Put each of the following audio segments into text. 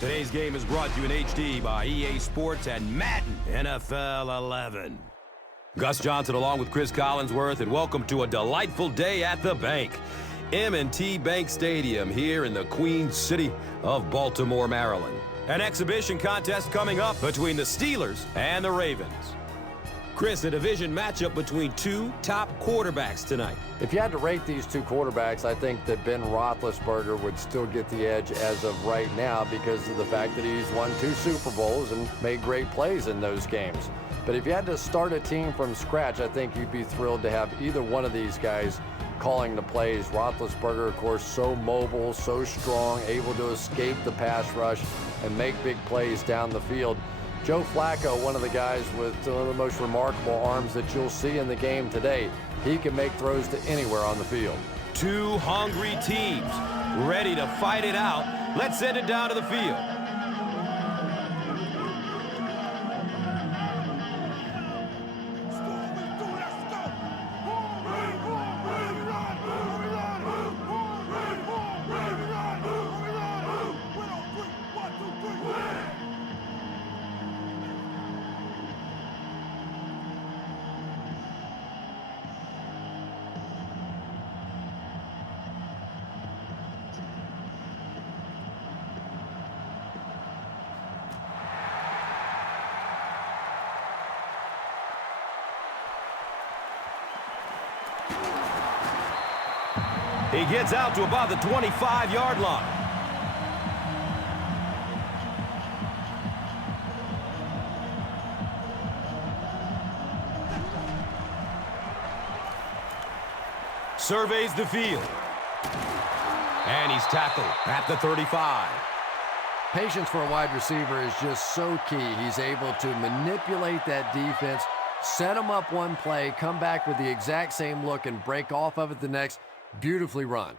Today's game is brought to you in HD by EA Sports and Madden NFL 11. Gus Johnson along with Chris Collinsworth, and welcome to a delightful day at the bank. M&T Bank Stadium here in the Queen City of Baltimore, Maryland. An exhibition contest coming up between the Steelers and the Ravens. Chris, a division matchup between two top quarterbacks tonight. If you had to rate these two quarterbacks, I think that Ben Roethlisberger would still get the edge as of right now because of the fact that he's won 2 Super Bowls and made great plays in those games. But if you had to start a team from scratch, I think you'd be thrilled to have either one of these guys calling the plays. Roethlisberger, of course, so mobile, so strong, able to escape the pass rush and make big plays down the field. Joe Flacco, one of the guys with one of the most remarkable arms that you'll see in the game today. He can make throws to anywhere on the field. Two hungry teams ready to fight it out. Let's send it down to the field. He gets out to about the 25-yard line. Surveys the field. And he's tackled at the 35. Patience for a wide receiver is just so key. He's able to manipulate that defense, set them up one play, come back with the exact same look, and break off of it the next. Beautifully run.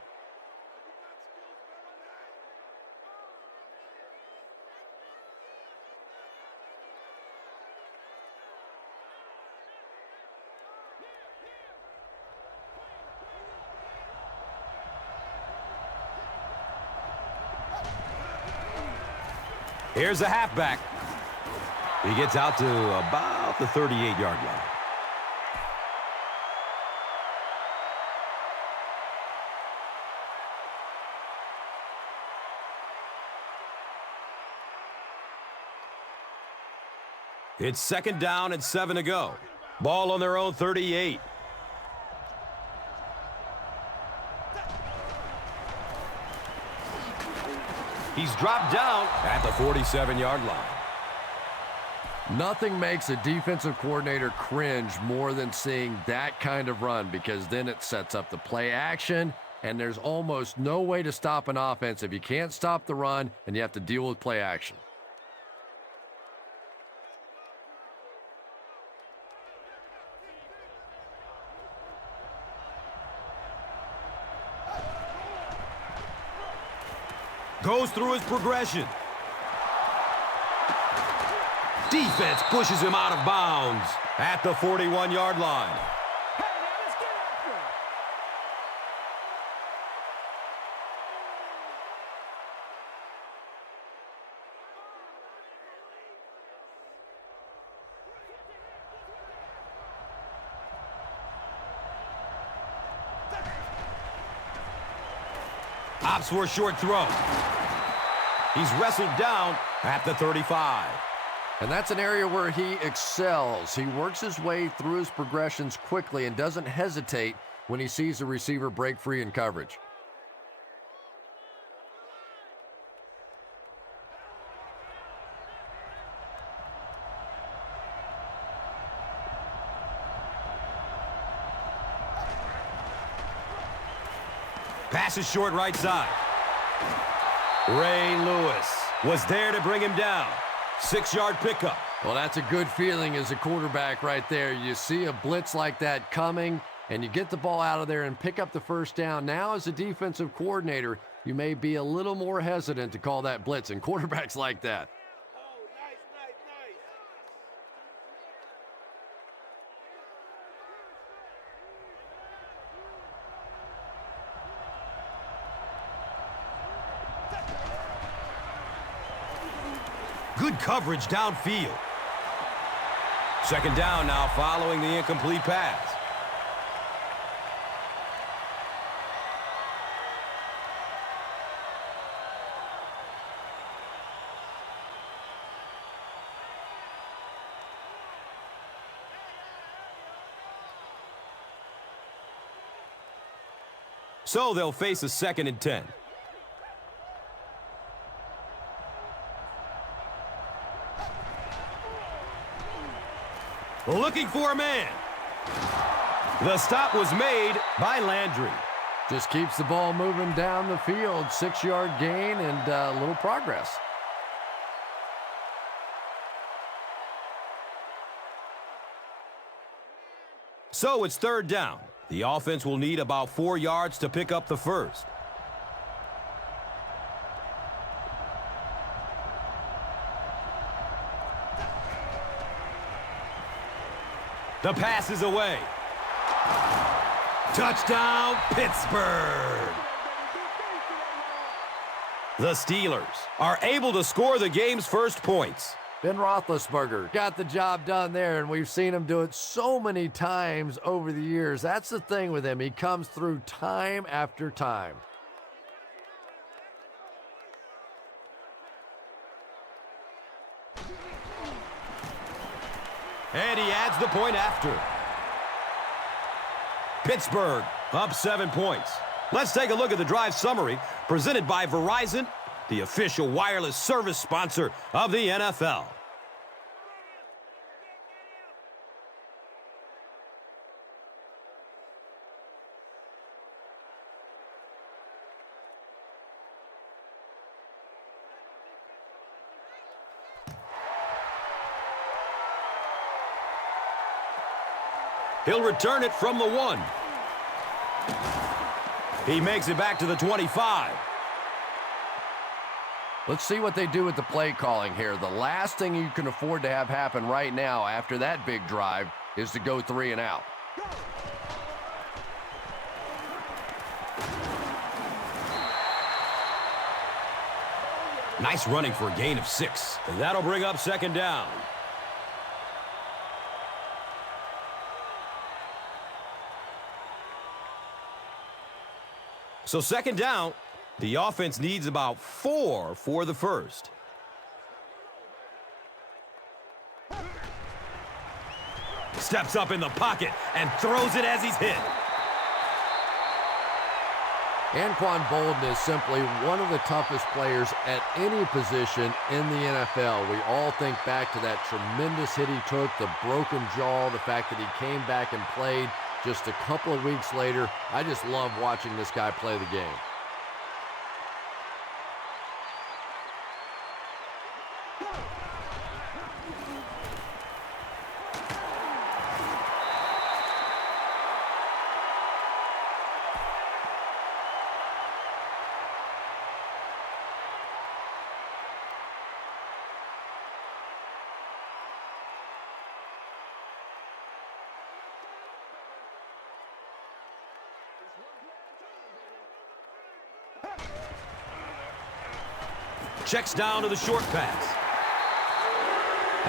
Here's the halfback. He gets out to about the 38-yard line. It's second down and 7 to go. Ball on their own 38. He's dropped down at the 47-yard line. Nothing makes a defensive coordinator cringe more than seeing that kind of run, because then it sets up the play action, and there's almost no way to stop an offense if you can't stop the run and you have to deal with play action. Goes through his progression. Defense pushes him out of bounds at the 41-yard line. Opts for a short throw. He's wrestled down at the 35. And that's an area where he excels. He works his way through his progressions quickly and doesn't hesitate when he sees the receiver break free in coverage. Passes short right side. Ray Lewis was there to bring him down. 6-yard pickup. Well, that's a good feeling as a quarterback right there. You see a blitz like that coming, and you get the ball out of there and pick up the first down. Now, as a defensive coordinator, you may be a little more hesitant to call that blitz, and quarterbacks like that. Good coverage downfield. Second down now following the incomplete pass. So they'll face a 2nd and 10. Looking for a man. The stop was made by Landry. Just keeps the ball moving down the field. 6-yard gain and a little progress. So it's 3rd down. The offense will need about 4 yards to pick up the first. The pass is away. Touchdown, Pittsburgh. The Steelers are able to score the game's first points. Ben Roethlisberger got the job done there, and we've seen him do it so many times over the years. That's the thing with him. He comes through time after time. And he adds the point after. Pittsburgh up 7 points. Let's take a look at the drive summary presented by Verizon, the official wireless service sponsor of the NFL. He'll return it from the 1. He makes it back to the 25. Let's see what they do with the play calling here. The last thing you can afford to have happen right now after that big drive is to go 3 and out. Nice running for a gain of 6. And that'll bring up 2nd down. So 2nd down, the offense needs about 4 for the first. Steps up in the pocket and throws it as he's hit. Anquan Boldin is simply one of the toughest players at any position in the NFL. We all think back to that tremendous hit he took, the broken jaw, the fact that he came back and played just a couple of weeks later. I just love watching this guy play the game. Checks down to the short pass.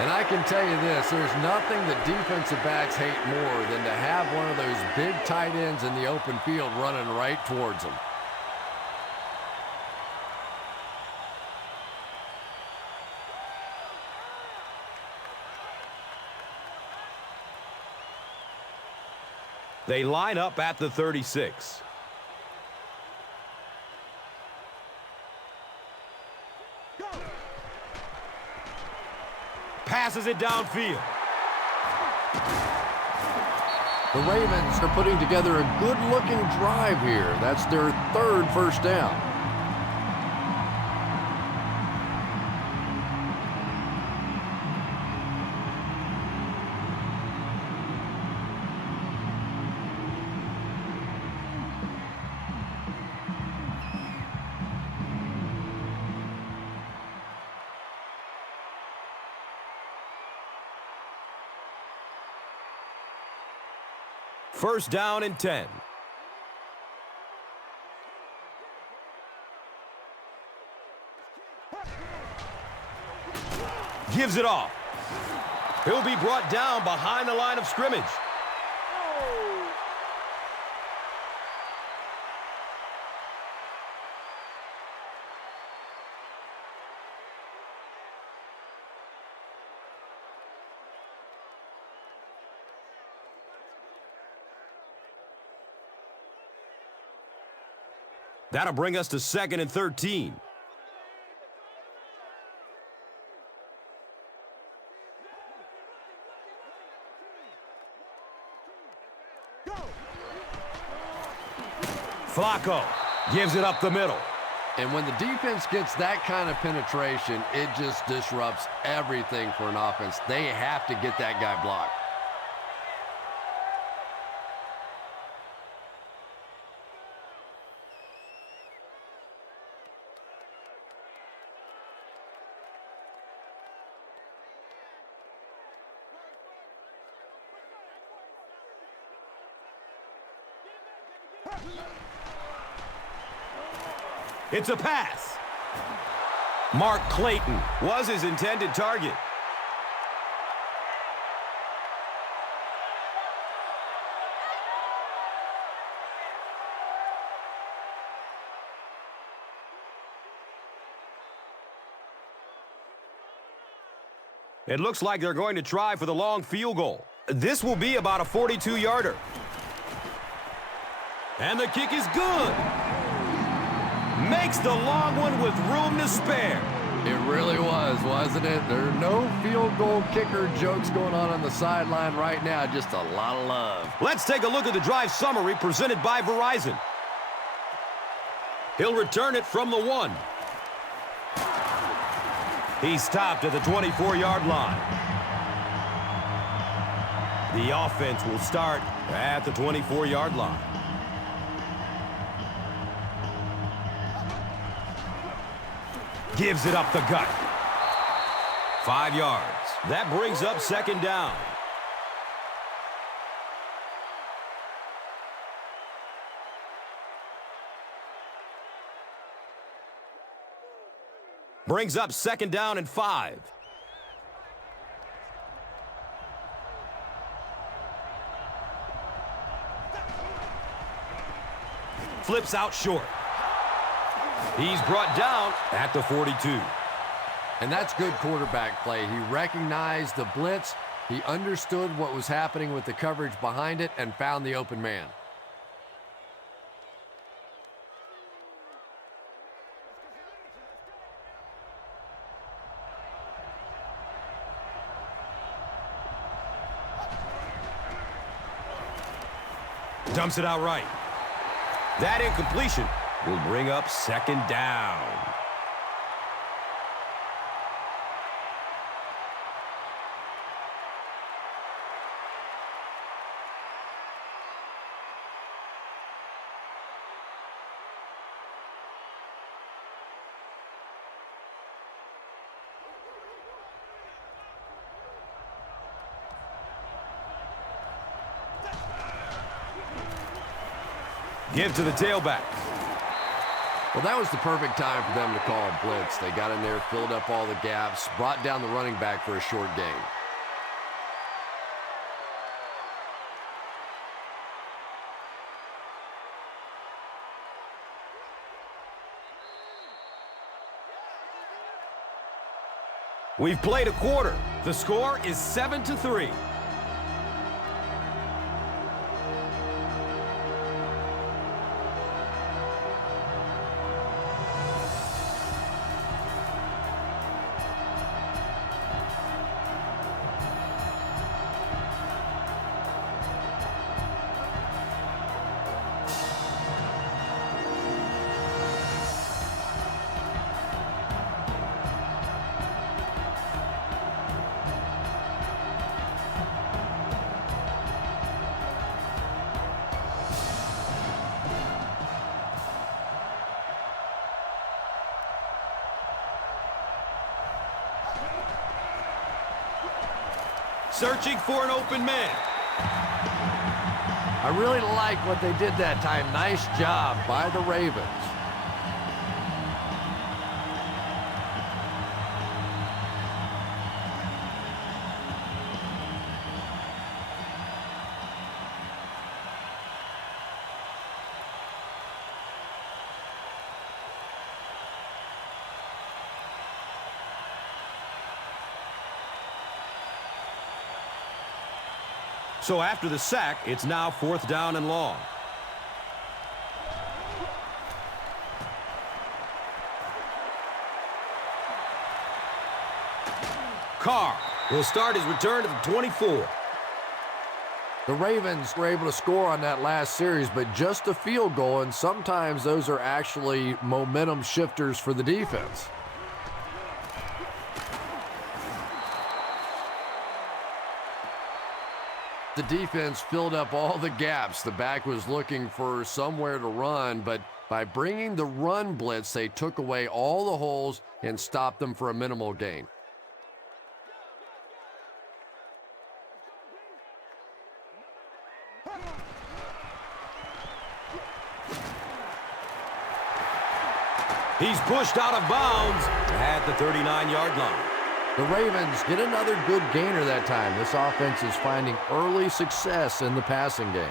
And I can tell you this, there's nothing that defensive backs hate more than to have one of those big tight ends in the open field running right towards them. They line up at the 36. Passes it downfield. The Ravens are putting together a good-looking drive here. That's their 3rd first down. First down and 10. Gives it off. He'll be brought down behind the line of scrimmage. That'll bring us to 2nd and 13. Flacco gives it up the middle. And when the defense gets that kind of penetration, it just disrupts everything for an offense. They have to get that guy blocked. It's a pass. Mark Clayton was his intended target. It looks like they're going to try for the long field goal. This will be about a 42-yarder. And the kick is good. Makes the long one with room to spare. It really was, wasn't it? There are no field goal kicker jokes going on the sideline right now. Just a lot of love. Let's take a look at the drive summary presented by Verizon. He'll return it from the 1. He's stopped at the 24-yard line. The offense will start at the 24-yard line. Gives it up the gut. 5 yards. That brings up 2nd down. Brings up 2nd down and 5. Flips out short. He's brought down at the 42. And that's good quarterback play. He recognized the blitz. He understood what was happening with the coverage behind it and found the open man. Dumps it out right. That incompletion will bring up 2nd down. Give to the tailback. Well, that was the perfect time for them to call a blitz. They got in there, filled up all the gaps, brought down the running back for a short gain. We've played a quarter. The score is 7-3. Searching for an open man. I really like what they did that time. Nice job by the Ravens. So after the sack, it's now 4th down and long. Carr will start his return to the 24. The Ravens were able to score on that last series, but just a field goal, and sometimes those are actually momentum shifters for the defense. The defense filled up all the gaps. The back was looking for somewhere to run, but by bringing the run blitz, they took away all the holes and stopped them for a minimal gain. He's pushed out of bounds at the 39-yard line. The Ravens get another good gainer that time. This offense is finding early success in the passing game.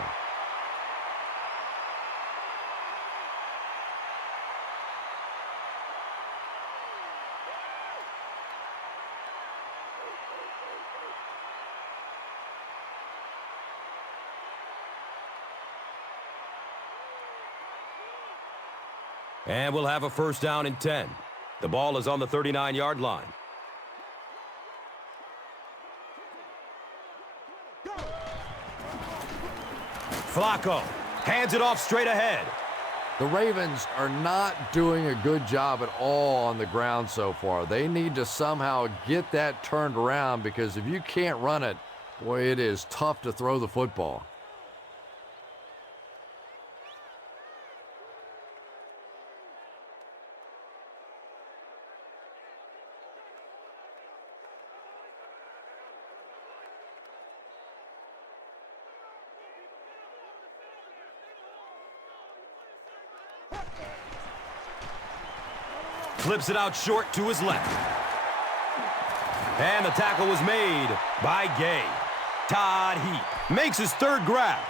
And we'll have a 1st down and 10. The ball is on the 39-yard line. Flacco hands it off straight ahead. The Ravens are not doing a good job at all on the ground so far. They need to somehow get that turned around, because if you can't run it, boy, it is tough to throw the football. Flips it out short to his left. And the tackle was made by Gay. Todd Heap makes his 3rd grab.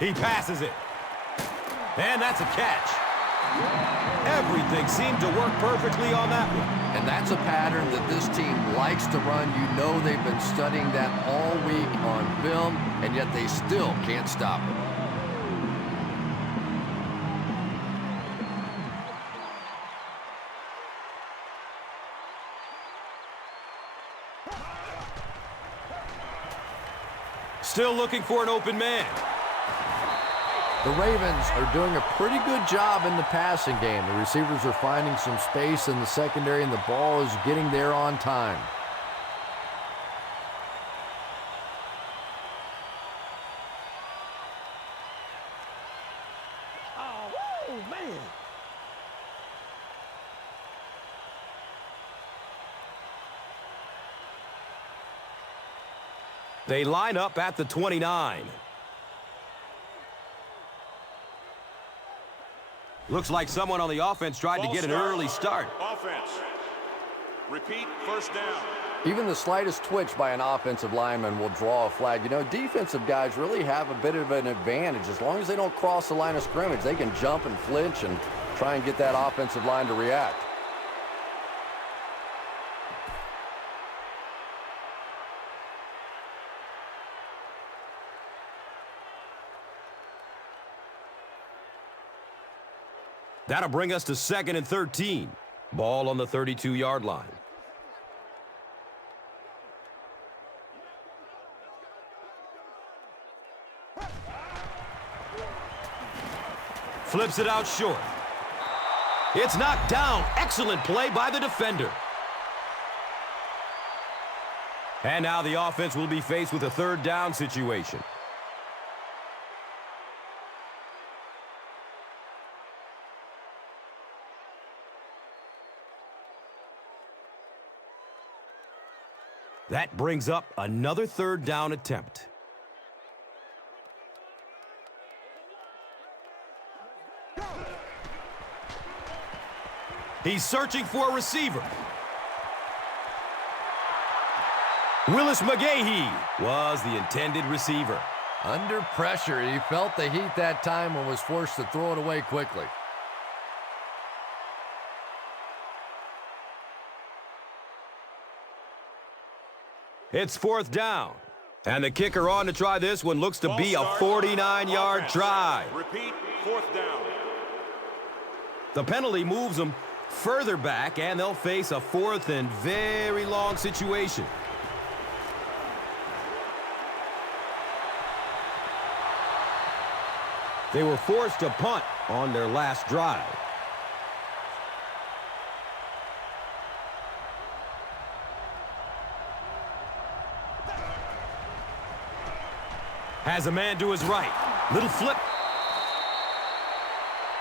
He passes it. And that's a catch. Everything seemed to work perfectly on that one. And that's a pattern that this team likes to run. You know they've been studying that all week on film, and yet they still can't stop it. Still looking for an open man. The Ravens are doing a pretty good job in the passing game. The receivers are finding some space in the secondary, and the ball is getting there on time. Oh, man. They line up at the 29. Looks like someone on the offense tried to get an early start. Offense. Repeat, 1st down. Even the slightest twitch by an offensive lineman will draw a flag. You know, defensive guys really have a bit of an advantage. As long as they don't cross the line of scrimmage, they can jump and flinch and try and get that offensive line to react. That'll bring us to 2nd and 13. Ball on the 32-yard line. Flips it out short. It's knocked down. Excellent play by the defender. And now the offense will be faced with a 3rd down situation. That brings up another 3rd down attempt. He's searching for a receiver. Willis McGahee was the intended receiver. Under pressure, he felt the heat that time and was forced to throw it away quickly. It's 4th down. And the kicker on to try this one looks to be a 49-yard try. Repeat, 4th down. The penalty moves them further back, and they'll face a 4th and very long situation. They were forced to punt on their last drive. Has a man to his right. Little flip.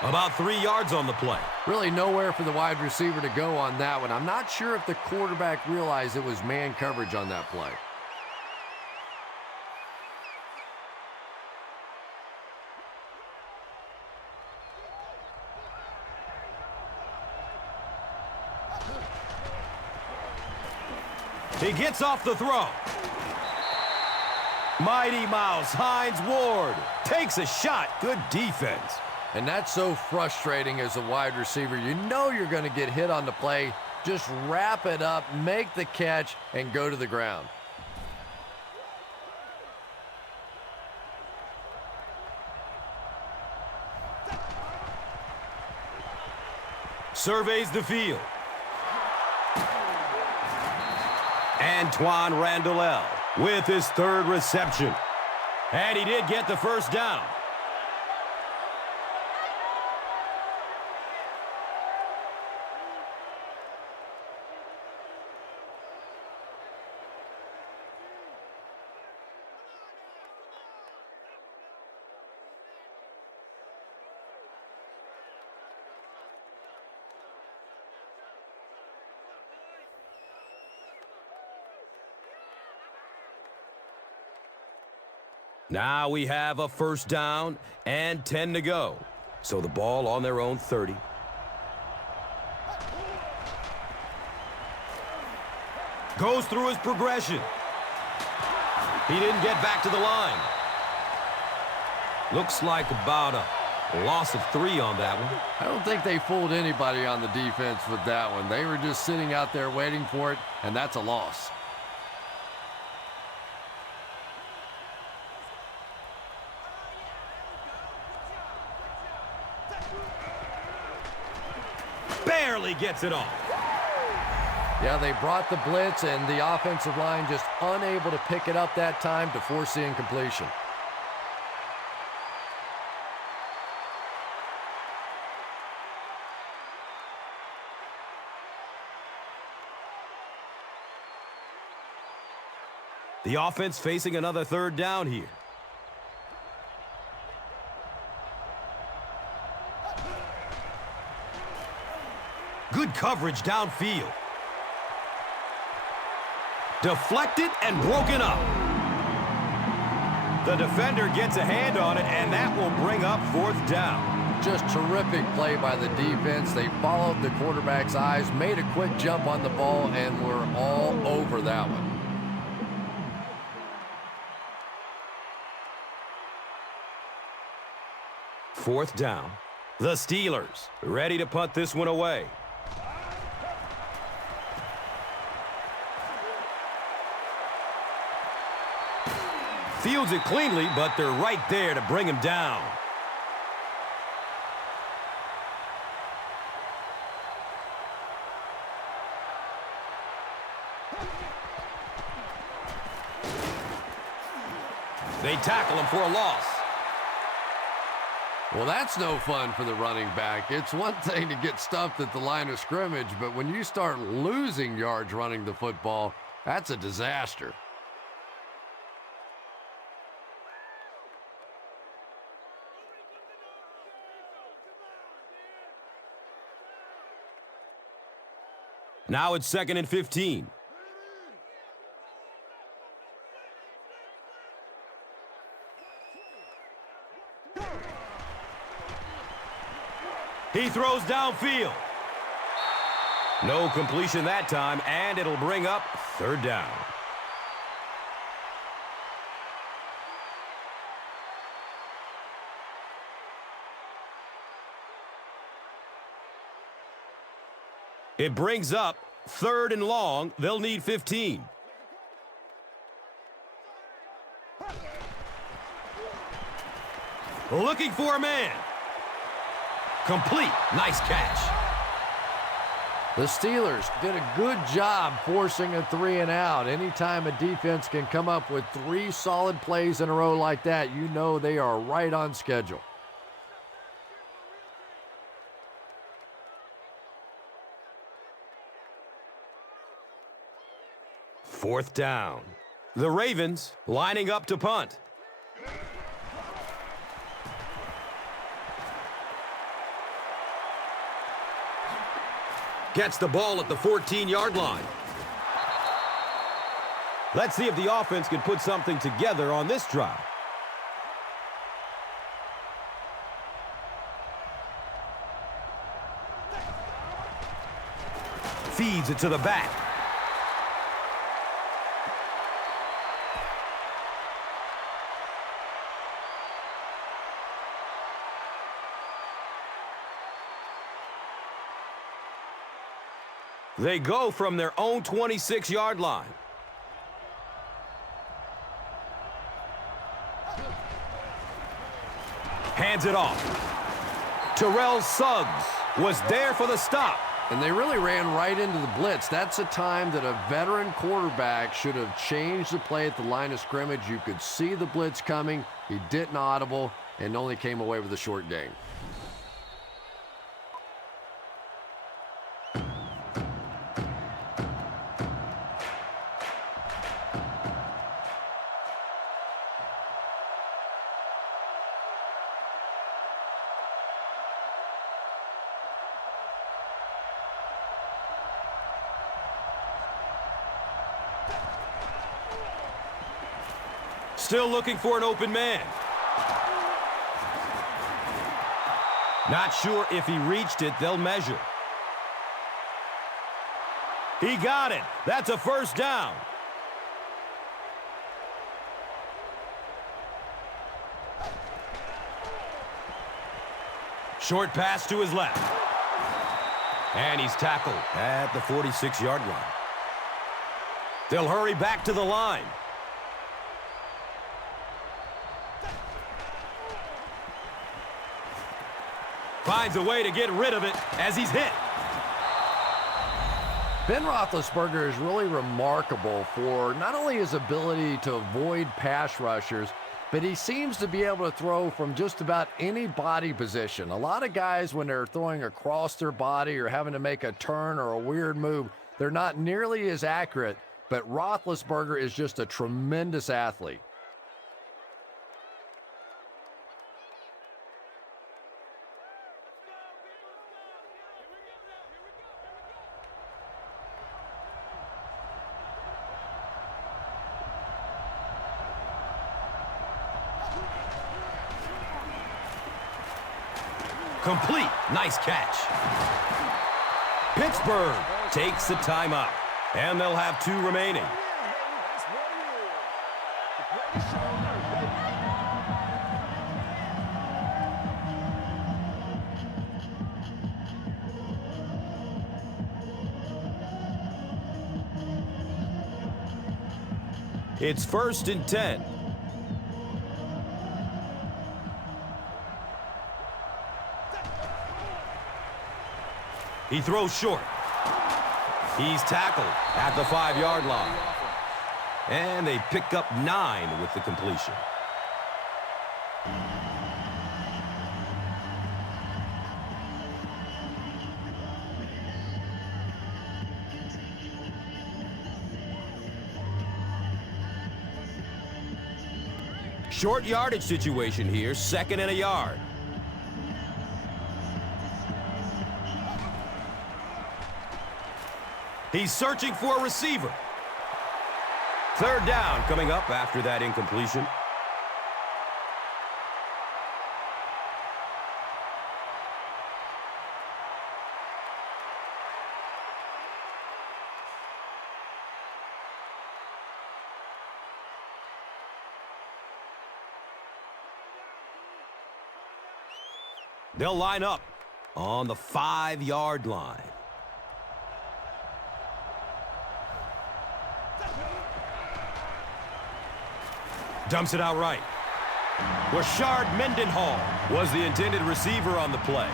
About 3 yards on the play. Really nowhere for the wide receiver to go on that one. I'm not sure if the quarterback realized it was man coverage on that play. He gets off the throw. Mighty Mouse, Hines Ward, takes a shot. Good defense. And that's so frustrating as a wide receiver. You know you're going to get hit on the play. Just wrap it up, make the catch, and go to the ground. Surveys the field. Antoine Randall with his 3rd reception. And he did get the 1st down. Now we have a 1st down and 10 to go. So the ball on their own 30. Goes through his progression. He didn't get back to the line. Looks like about a loss of 3 on that one. I don't think they fooled anybody on the defense with that one. They were just sitting out there waiting for it, and that's a loss. Barely gets it off. Yeah, they brought the blitz, and the offensive line just unable to pick it up that time to force the incompletion. The offense facing another 3rd down here. Good coverage downfield. Deflected and broken up. The defender gets a hand on it, and that will bring up 4th down. Just terrific play by the defense. They followed the quarterback's eyes, made a quick jump on the ball, and were all over that one. Fourth down. The Steelers ready to punt this one away. Fields it cleanly, but they're right there to bring him down. They tackle him for a loss. Well, that's no fun for the running back. It's one thing to get stuffed at the line of scrimmage, but when you start losing yards running the football, that's a disaster. Now it's 2nd and 15. He throws downfield. No completion that time, and it'll bring up 3rd down. It brings up 3rd and long. They'll need 15. Looking for a man. Complete. Nice catch. The Steelers did a good job forcing a 3-and-out. Anytime a defense can come up with 3 solid plays in a row like that, you know they are right on schedule. Fourth down. The Ravens lining up to punt. Gets the ball at the 14-yard line. Let's see if the offense can put something together on this drive. Feeds it to the back. They go from their own 26-yard line. Hands it off. Terrell Suggs was there for the stop. And they really ran right into the blitz. That's a time that a veteran quarterback should have changed the play at the line of scrimmage. You could see the blitz coming. He didn't audible and only came away with a short gain. Still looking for an open man. Not sure if he reached it. They'll measure. He got it. That's a first down. Short pass to his left. And he's tackled at the 46-yard line. They'll hurry back to the line. Finds a way to get rid of it as he's hit. Ben Roethlisberger is really remarkable for not only his ability to avoid pass rushers, but he seems to be able to throw from just about any body position. A lot of guys, when they're throwing across their body or having to make a turn or a weird move, they're not nearly as accurate, but Roethlisberger is just a tremendous athlete. Complete. Nice catch. Pittsburgh takes the timeout, and they'll have 2 remaining. It's 1st and 10. He throws short. He's tackled at the 5-yard line. And they pick up 9 with the completion. Short yardage situation here, 2nd and a yard. He's searching for a receiver. 3rd down coming up after that incompletion. They'll line up on the 5-yard line. Dumps it out right. Rashard Mendenhall was the intended receiver on the play.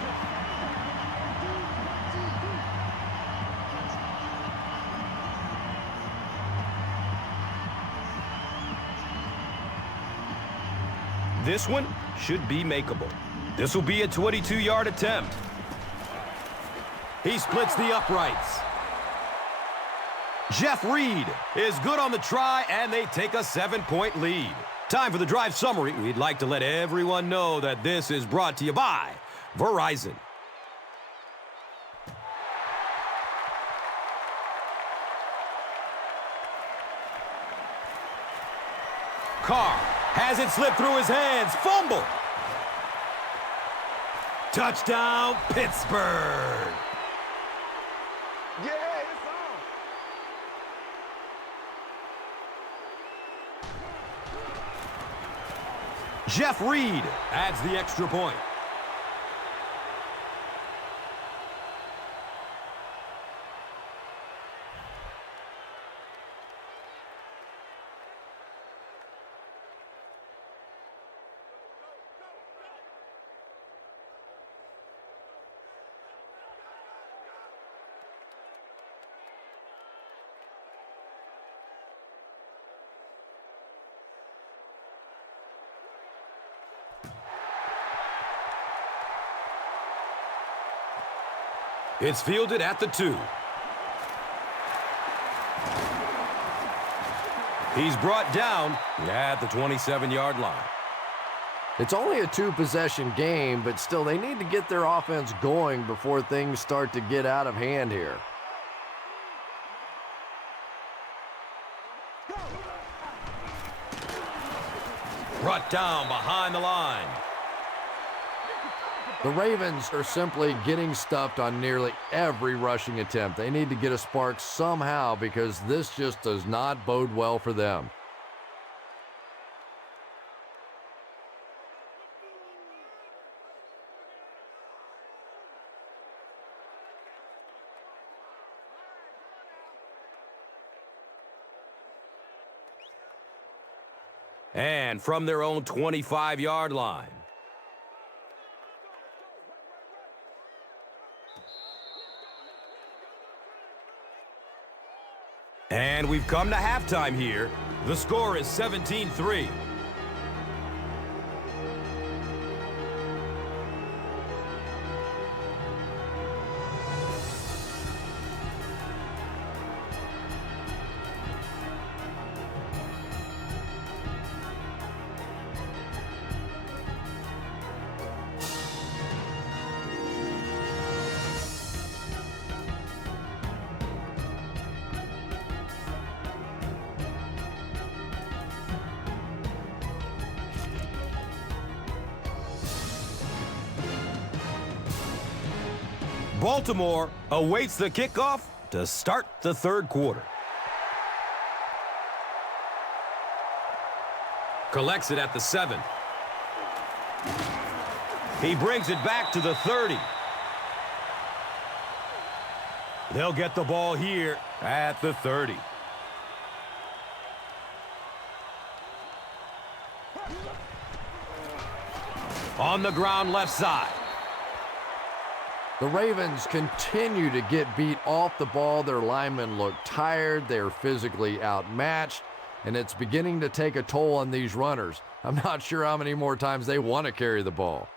This one should be makeable. This will be a 22-yard attempt. He splits the uprights. Jeff Reed is good on the try, and they take a 7-point lead. Time for the drive summary. We'd like to let everyone know that this is brought to you by Verizon. Carr has it slip through his hands. Fumble. Touchdown, Pittsburgh. Yeah, it's on. Jeff Reed adds the extra point. It's fielded at the 2. He's brought down at the 27-yard line. It's only a 2-possession game, but still they need to get their offense going before things start to get out of hand here. Brought down behind the line. The Ravens are simply getting stuffed on nearly every rushing attempt. They need to get a spark somehow because this just does not bode well for them. And from their own 25-yard line. And we've come to halftime here. The score is 17-3. Baltimore awaits the kickoff to start the third quarter. Collects it at the 7. He brings it back to the 30. They'll get the ball here at the 30. On the ground left side. The Ravens continue to get beat off the ball. Their linemen look tired. They're physically outmatched, and it's beginning to take a toll on these runners. I'm not sure how many more times they want to carry the ball.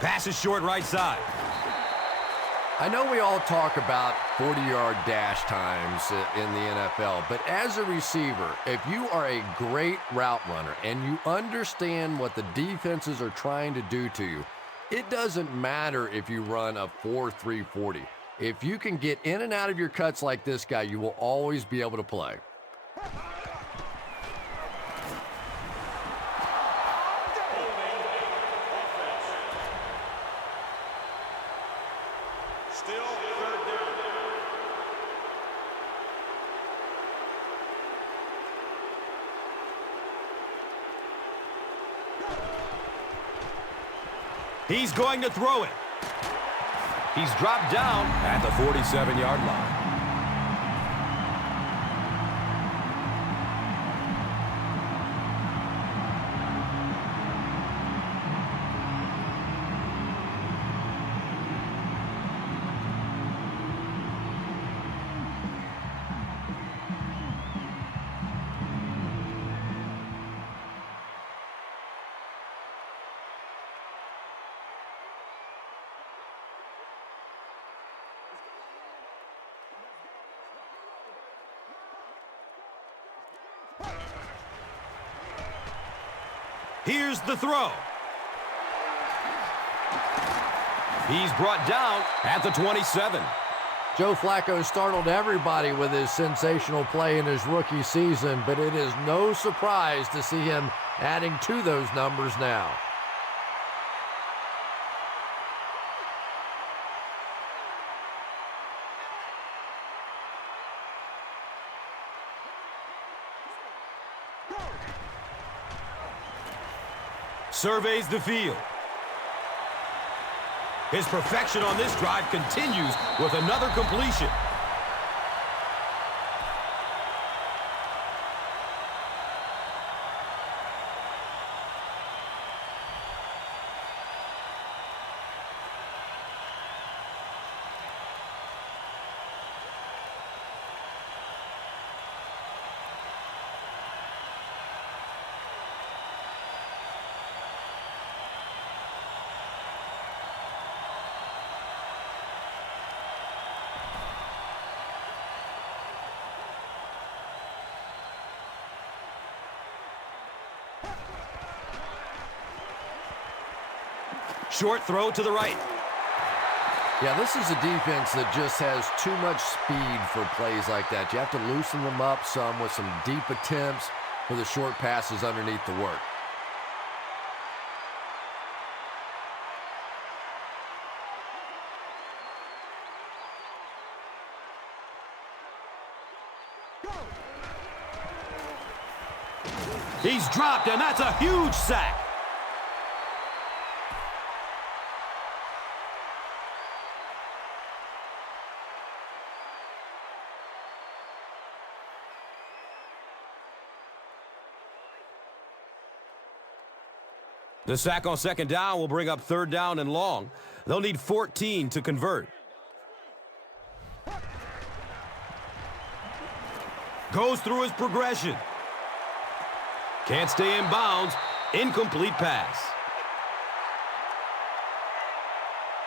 Pass is short right side. I know we all talk about 40-yard dash times in the NFL, but as a receiver, if you are a great route runner and you understand what the defenses are trying to do to you, it doesn't matter if you run a 4.3 40. If you can get in and out of your cuts like this guy, you will always be able to play. Still third down. He's going to throw it. He's dropped down at the 47-yard line. Here's the throw. He's brought down at the 27. Joe Flacco startled everybody with his sensational play in his rookie season, but it is no surprise to see him adding to those numbers now. Surveys the field. His perfection on this drive continues with another completion. Short throw to the right. Yeah, this is a defense that just has too much speed for plays like that. You have to loosen them up some with some deep attempts for the short passes underneath the work. He's dropped, and that's a huge sack. The sack on second down will bring up third down and long. They'll need 14 to convert. Goes through his progression. Can't stay in bounds. Incomplete pass.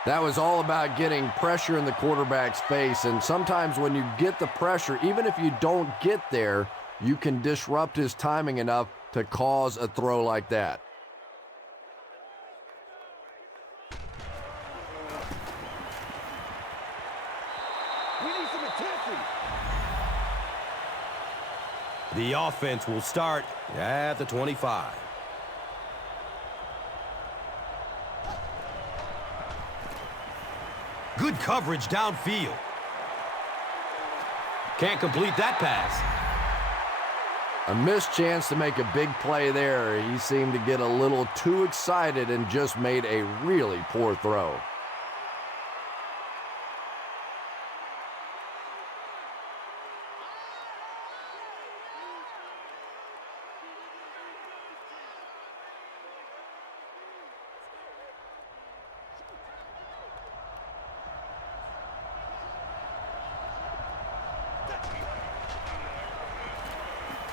That was all about getting pressure in the quarterback's face, and sometimes when you get the pressure, even if you don't get there, you can disrupt his timing enough to cause a throw like that. The offense will start at the 25. Good coverage downfield. Can't complete that pass. A missed chance to make a big play there. He seemed to get a little too excited and just made a really poor throw.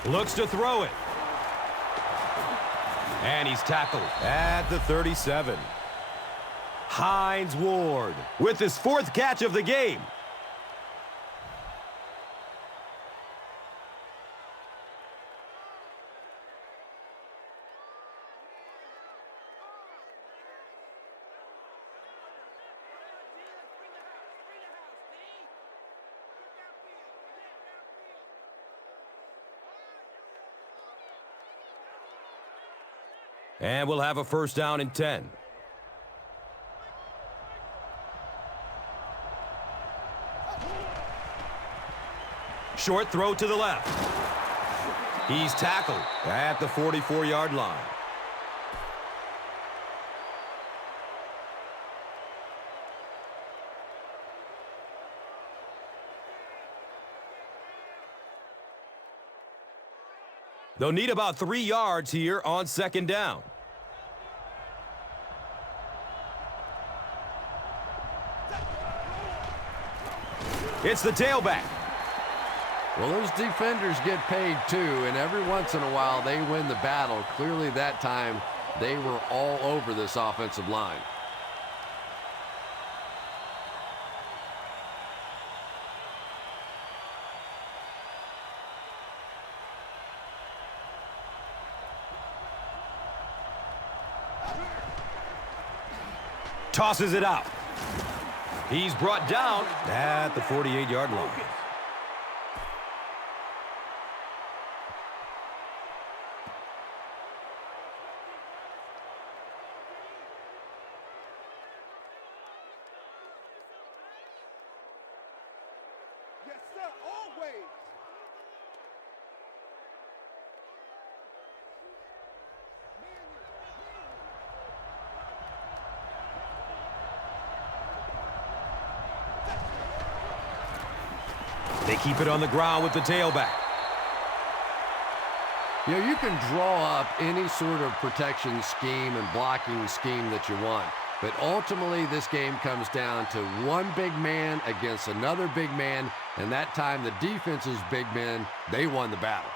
Looks to throw it. And he's tackled at the 37. Hines Ward with his fourth catch of the game. And we'll have a first down and 10. Short throw to the left. He's tackled at the 44-yard line. They'll need about 3 yards here on second down. It's the tailback. Well, those defenders get paid too, and every once in a while they win the battle. Clearly that time they were all over this offensive line. Tosses it out. He's brought down at the 48-yard line. Yes, sir, always. They keep it on the ground with the tailback. You know, you can draw up any sort of protection scheme and blocking scheme that you want, but ultimately this game comes down to one big man against another big man, and that time the defense's big men, they won the battle.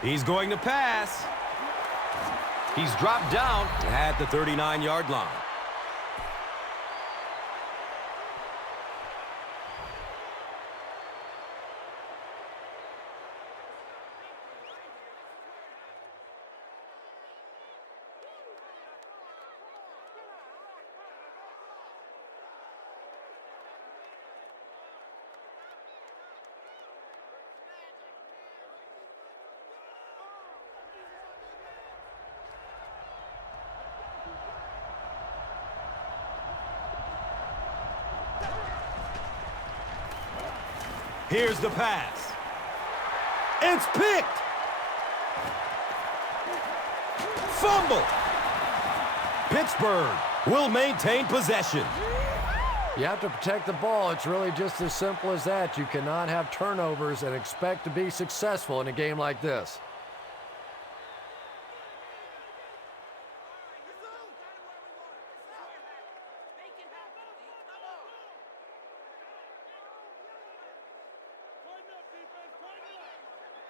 He's going to pass. He's dropped down at the 39-yard line. Here's the pass. It's picked. Fumble. Pittsburgh will maintain possession. You have to protect the ball. It's really just as simple as that. You cannot have turnovers and expect to be successful in a game like this.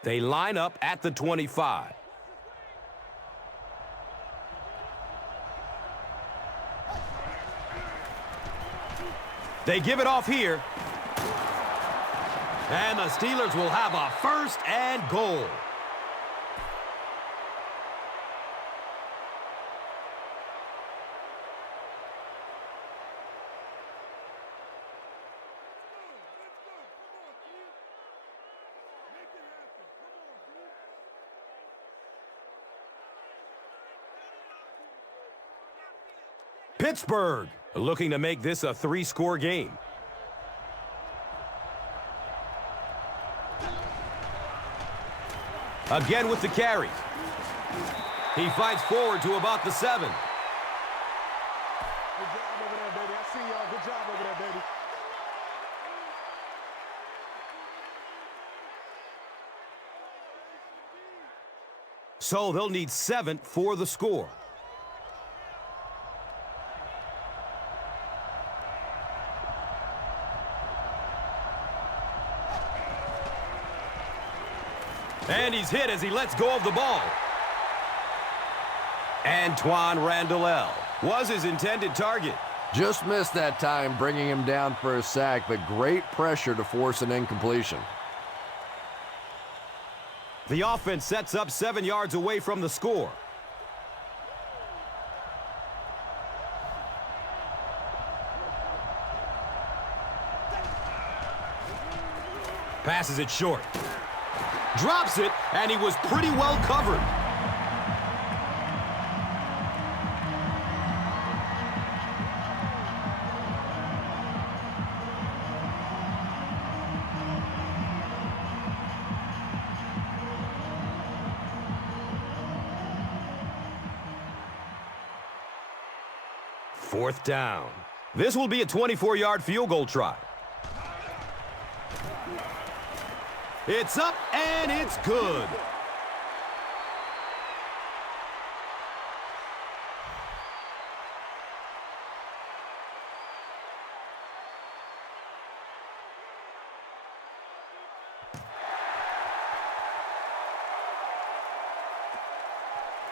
They line up at the 25. They give it off here. And the Steelers will have a first and goal. Pittsburgh looking to make this a 3-score game. Again with the carry. He fights forward to about the 7. Good job over there, baby. I see y'all. Good job over there, baby. So they'll need 7 for the score. And he's hit as he lets go of the ball. Antoine Randall was his intended target. Just missed that time, bringing him down for a sack, but great pressure to force an incompletion. The offense sets up 7 yards away from the score. Passes it short. Drops it, and he was pretty well covered. 4th down. This will be a 24-yard field goal try. It's up, and it's good.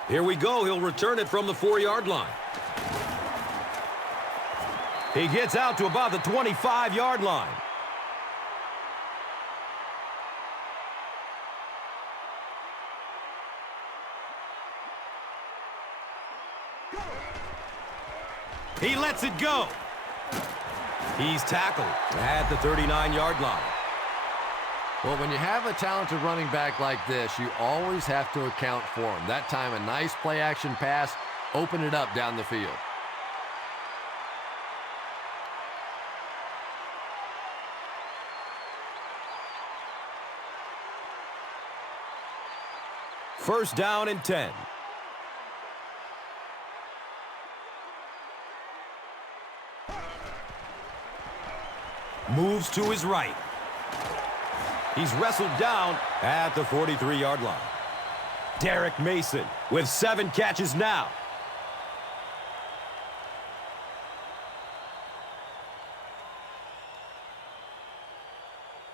Here we go. He'll return it from the 4-yard line. He gets out to about the 25-yard line. He lets it go. He's tackled at the 39-yard line. Well, when you have a talented running back like this, you always have to account for him. That time, a nice play-action pass opened it up down the field. First down and 10. Moves to his right. He's wrestled down at the 43-yard line. Derek Mason with 7 catches now.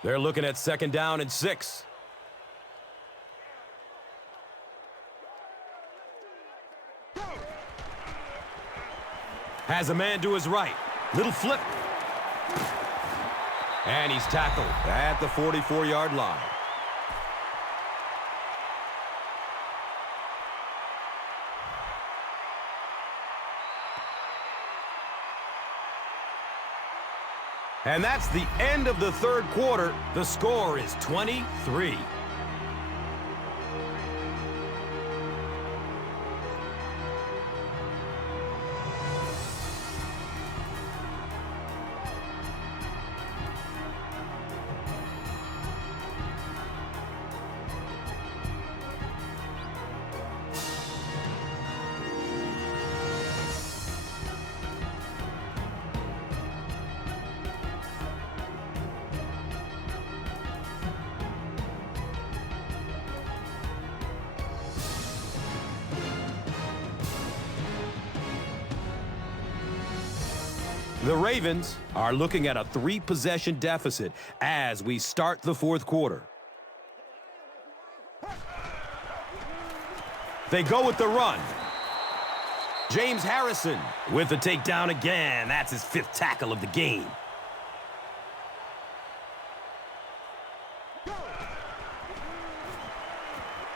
They're looking at 2nd down and 6. Has a man to his right. Little flip. And he's tackled at the 44-yard line. And that's the end of the 3rd quarter. The score is 23. The Ravens are looking at a 3-possession deficit as we start the 4th quarter. They go with the run. James Harrison with the takedown again. That's his 5th tackle of the game.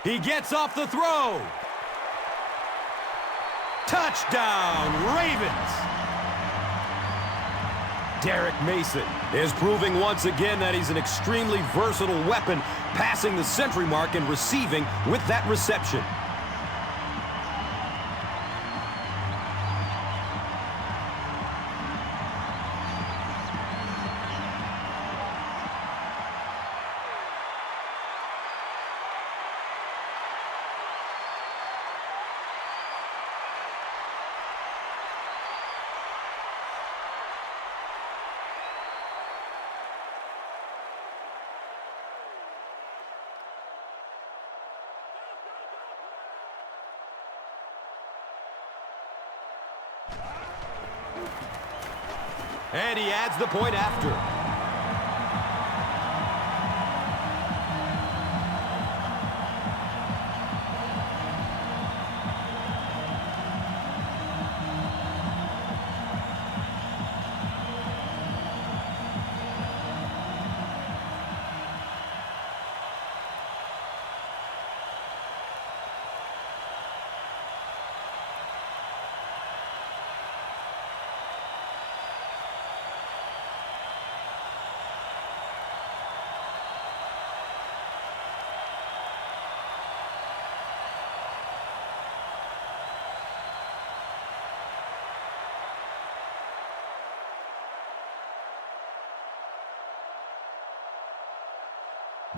He gets off the throw. Touchdown, Ravens! Derek Mason is proving once again that he's an extremely versatile weapon, passing the century mark and receiving with that reception. And he adds the point after.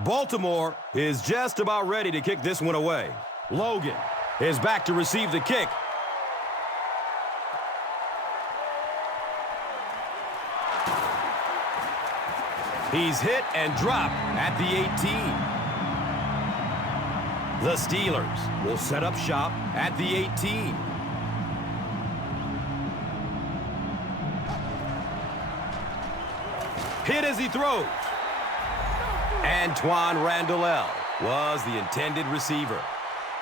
Baltimore is just about ready to kick this one away. Logan is back to receive the kick. He's hit and dropped at the 18. The Steelers will set up shop at the 18. Hit as he throws. Antoine Randall was the intended receiver.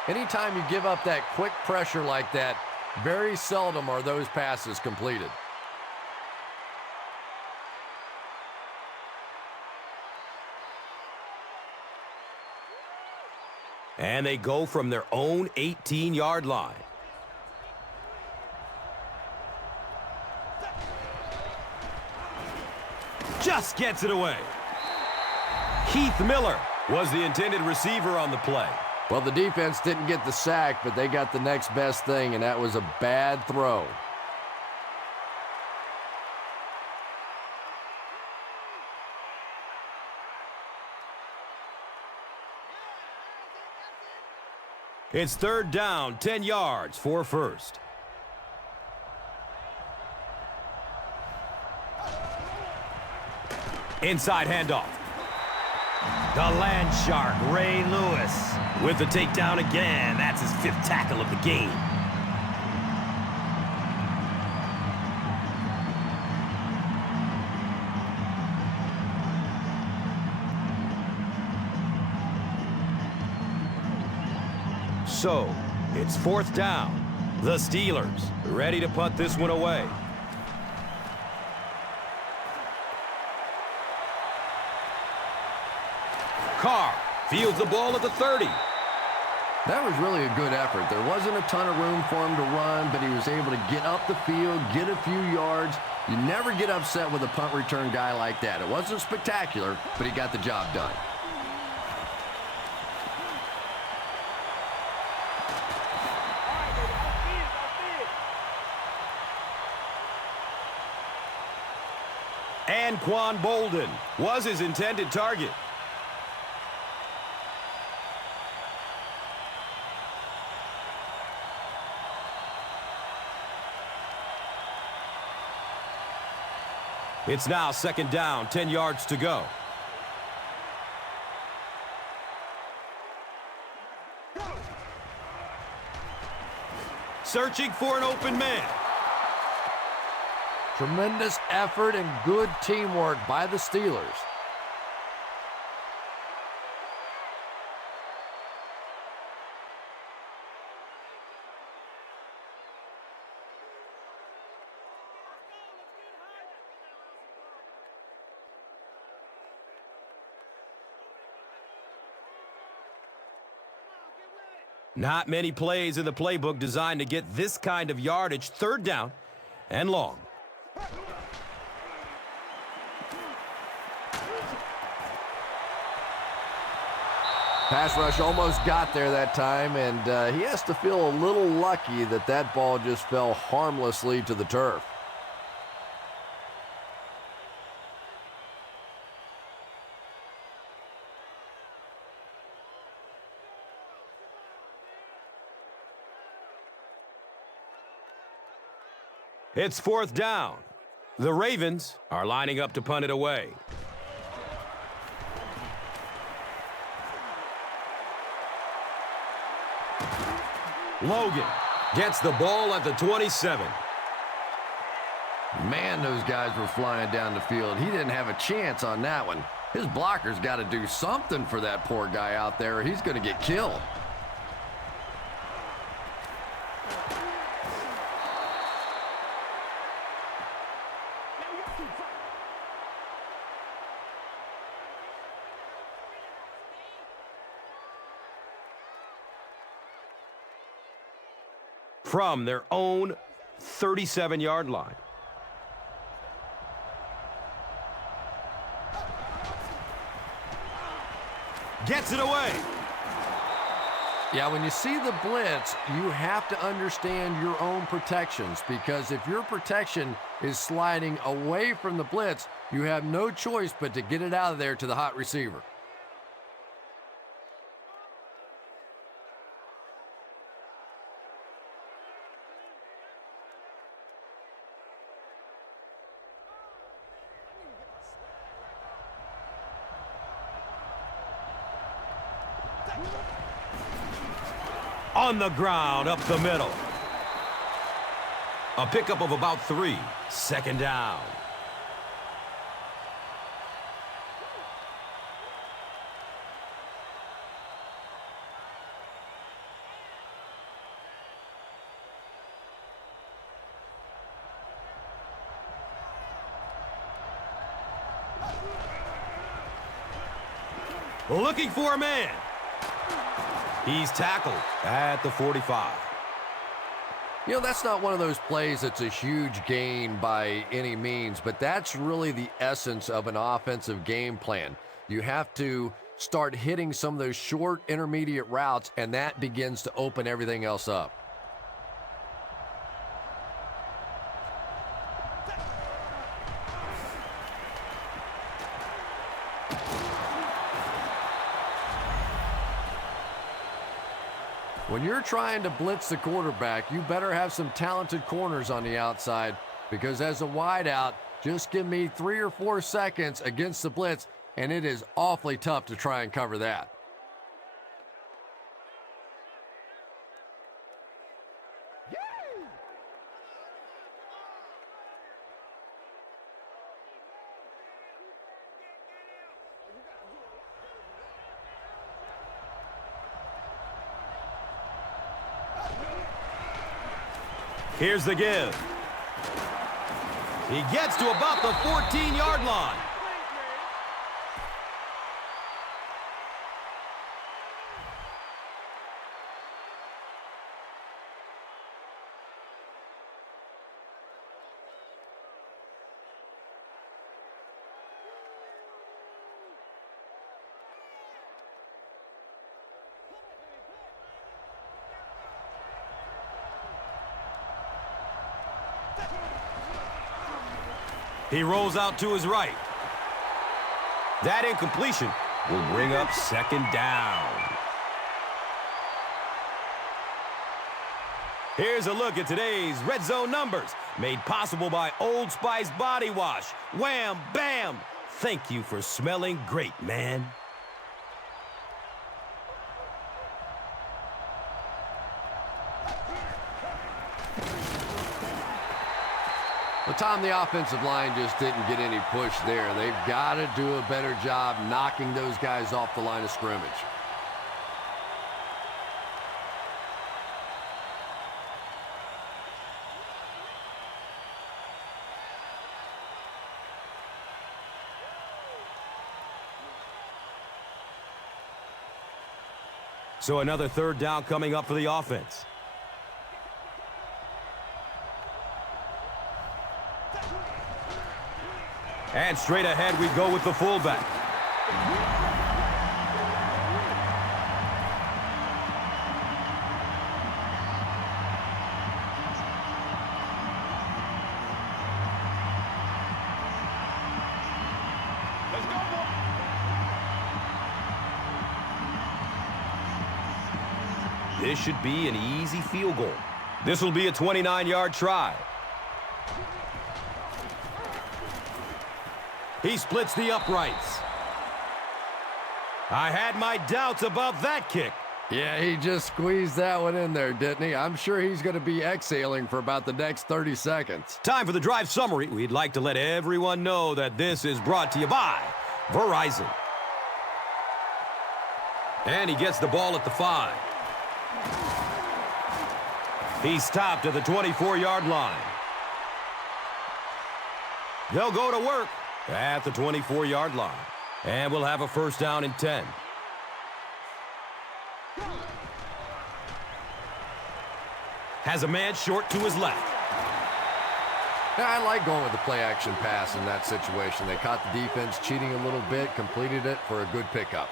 Anytime you give up that quick pressure like that, very seldom are those passes completed. And they go from their own 18-yard line. Just gets it away. Heath Miller was the intended receiver on the play. Well, the defense didn't get the sack, but they got the next best thing, and that was a bad throw. It's third down, 10 yards for first. Inside handoff. The land shark, Ray Lewis, with the takedown again. That's his 5th tackle of the game. So, it's 4th down. The Steelers ready to punt this one away. Carr fields the ball at the 30. That was really a good effort. There wasn't a ton of room for him to run, but he was able to get up the field, get a few yards. You never get upset with a punt return guy like that. It wasn't spectacular, but he got the job done. Anquan Bolden was his intended target. It's now 2nd down, 10 yards to go. Searching for an open man. Tremendous effort and good teamwork by the Steelers. Not many plays in the playbook designed to get this kind of yardage. 3rd down and long. Pass rush almost got there that time, and he has to feel a little lucky that that ball just fell harmlessly to the turf. It's 4th down. The Ravens are lining up to punt it away. Logan gets the ball at the 27. Man, those guys were flying down the field. He didn't have a chance on that one. His blocker's got to do something for that poor guy out there, or he's going to get killed. From their own 37-yard line. Gets it away. Yeah, when you see the blitz, you have to understand your own protections, because if your protection is sliding away from the blitz, you have no choice but to get it out of there to the hot receiver. On the ground, up the middle. A pickup of about 3. Second down. Looking for a man. He's tackled at the 45. You know, that's not one of those plays that's a huge gain by any means, but that's really the essence of an offensive game plan. You have to start hitting some of those short intermediate routes, and that begins to open everything else up. When you're trying to blitz the quarterback, you better have some talented corners on the outside, because as a wideout, just give me 3 or 4 seconds against the blitz, and it is awfully tough to try and cover that. Here's the give. He gets to about the 14-yard line. He rolls out to his right. That incompletion will bring up second down. Here's a look at today's red zone numbers, made possible by Old Spice Body Wash. Wham, bam! Thank you for smelling great, man. Well, Tom, the offensive line just didn't get any push there. They've got to do a better job knocking those guys off the line of scrimmage. So another third down coming up for the offense. And straight ahead we go with the fullback. Let's go, boy. This should be an easy field goal. This will be a 29-yard try. He splits the uprights. I had my doubts about that kick. Yeah, he just squeezed that one in there, didn't he? I'm sure he's going to be exhaling for about the next 30 seconds. Time for the drive summary. We'd like to let everyone know that this is brought to you by Verizon. And he gets the ball at the 5. He's stopped at the 24-yard line. They'll go to work at the 24-yard line. And we'll have a first down and 10. Has a man short to his left. Yeah, I like going with the play-action pass in that situation. They caught the defense cheating a little bit, completed it for a good pickup.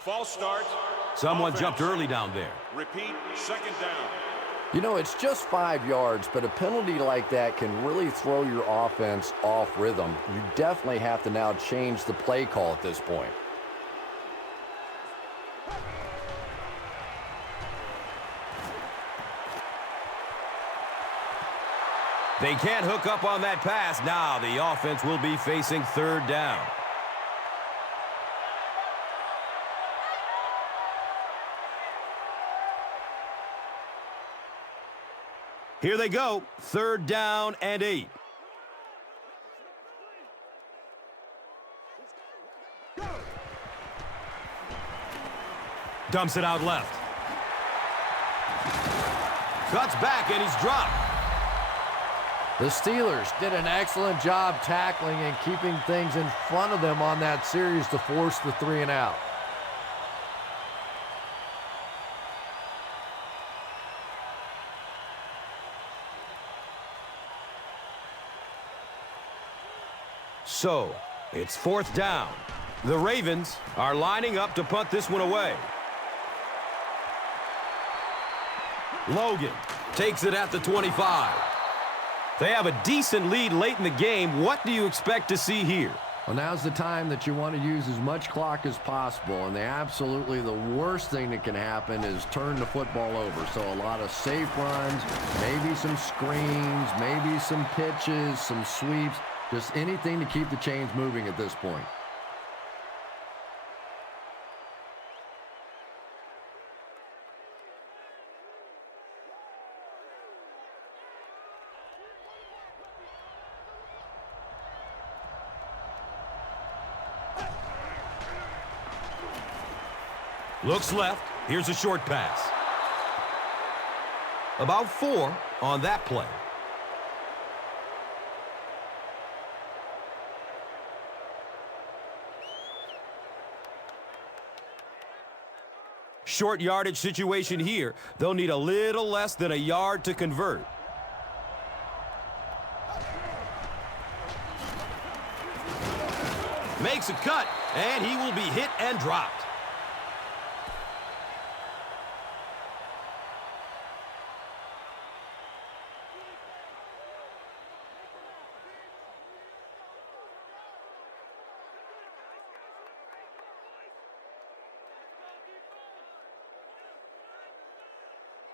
False start. Someone Offense. jumped early down there. Repeat, second down. You know, it's just 5 yards, but a penalty like that can really throw your offense off rhythm. You definitely have to now change the play call at this point. They can't hook up on that pass. Now the offense will be facing third down. Here they go, 3rd down and 8. Dumps it out left. Cuts back and he's dropped. The Steelers did an excellent job tackling and keeping things in front of them on that series to force the 3 and out. So, it's 4th down. The Ravens are lining up to punt this one away. Logan takes it at the 25. They have a decent lead late in the game. What do you expect to see here? Well, now's the time that you want to use as much clock as possible, and absolutely the worst thing that can happen is turn the football over. So a lot of safe runs, maybe some screens, maybe some pitches, some sweeps, just anything to keep the chains moving at this point. Looks left. Here's a short pass. About 4 on that play. Short yardage situation here. They'll need a little less than a yard to convert. Makes a cut, and he will be hit and dropped.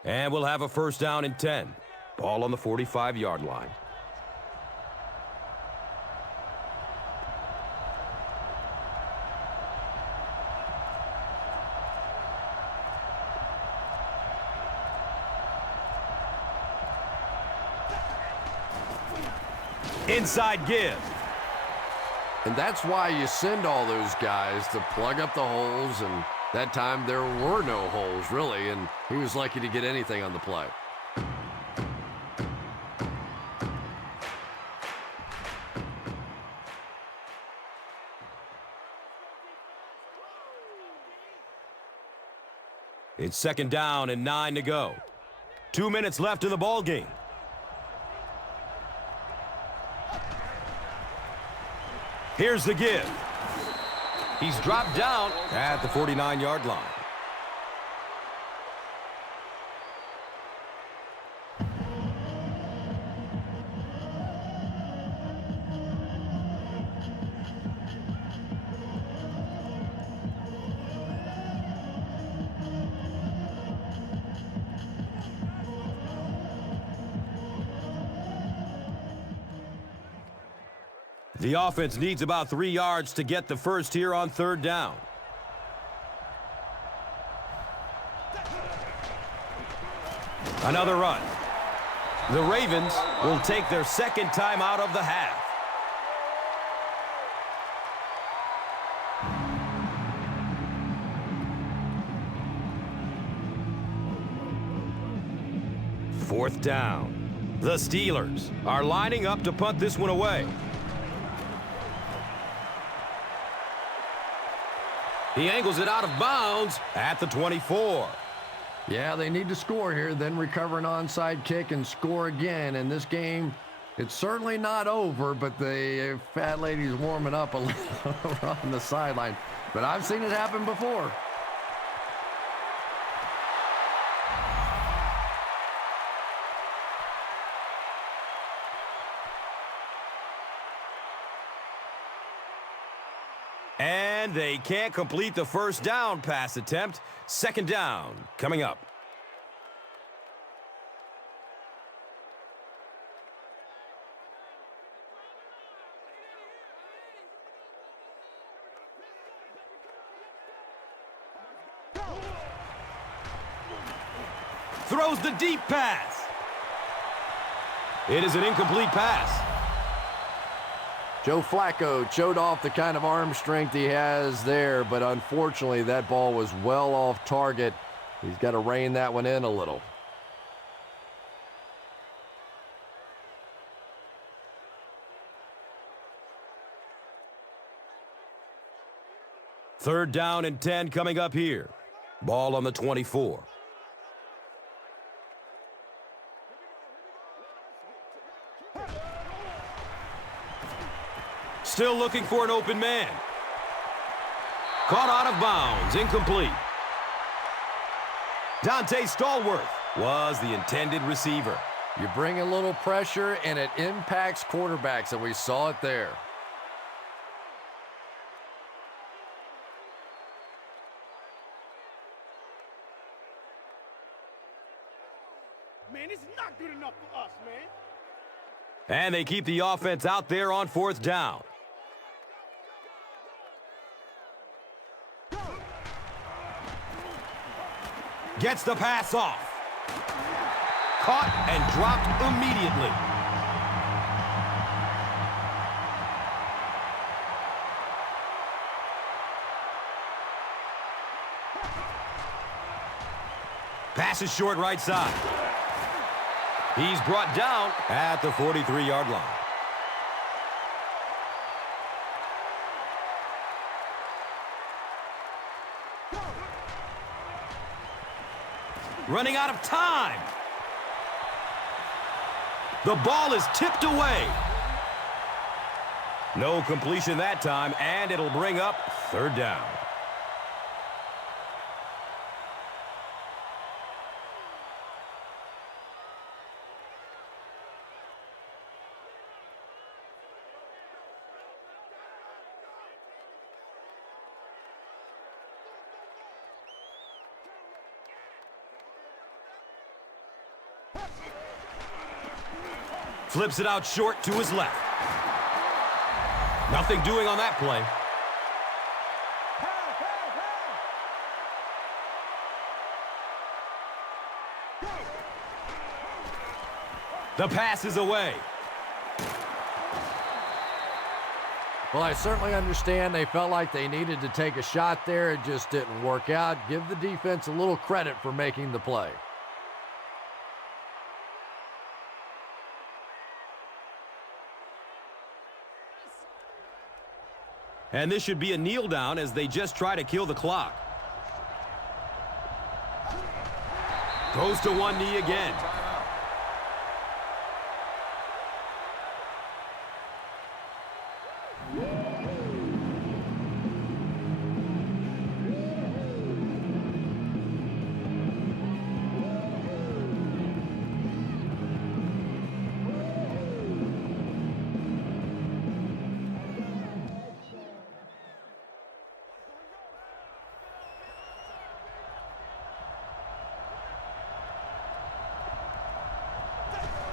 And we'll have a 1st down and 10. Ball on the 45-yard line. Inside give. And that's why you send all those guys to plug up the holes, and that time there were no holes, really, and he was lucky to get anything on the play. It's 2nd down and 9 to go. 2 minutes left in the ball game. Here's the give. He's dropped down at the 49-yard line. The offense needs about 3 yards to get the first here on 3rd down. Another run. The Ravens will take their 2nd time out of the half. Fourth down. The Steelers are lining up to punt this one away. He angles it out of bounds at the 24. Yeah, they need to score here, then recover an onside kick and score again. In this game, it's certainly not over, but the fat lady's warming up a little on the sideline. But I've seen it happen before. And they can't complete the first down pass attempt. 2nd down coming up. Throws the deep pass. It is an incomplete pass. Joe Flacco showed off the kind of arm strength he has there, but unfortunately that ball was well off target. He's got to rein that one in a little. Third down and 10 coming up here. Ball on the 24. Still looking for an open man. Caught out of bounds, incomplete. Dante Stallworth was the intended receiver. You bring a little pressure and it impacts quarterbacks, and we saw it there. Man, it's not good enough for us, man. And they keep the offense out there on fourth down. Gets the pass off. Caught and dropped immediately. Pass is short right side. He's brought down at the 43-yard line. Running out of time. The ball is tipped away. No completion that time, and it'll bring up third down. Flips it out short to his left. Nothing doing on that play. The pass is away. Well, I certainly understand they felt like they needed to take a shot there. It just didn't work out. Give the defense a little credit for making the play. And this should be a kneel down as they just try to kill the clock. Goes to one knee again.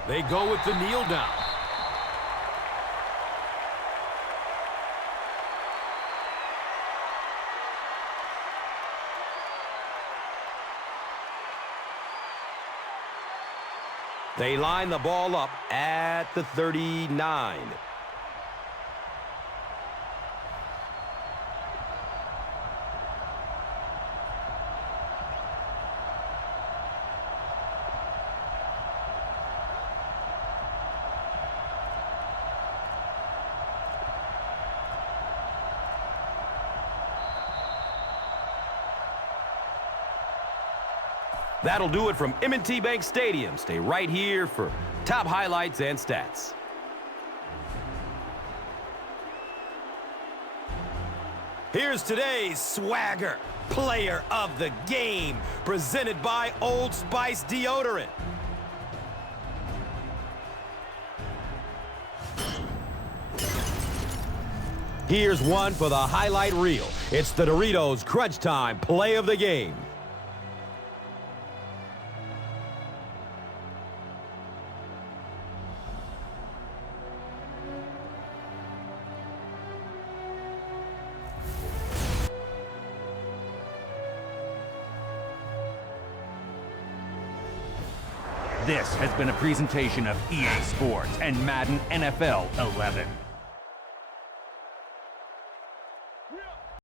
They go with the kneel down. They line the ball up at the 39. That'll do it from M&T Bank Stadium. Stay right here for top highlights and stats. Here's today's swagger player of the game, presented by Old Spice Deodorant. Here's one for the highlight reel. It's the Doritos Crunch Time play of the game. This has been a presentation of EA Sports and Madden NFL 11.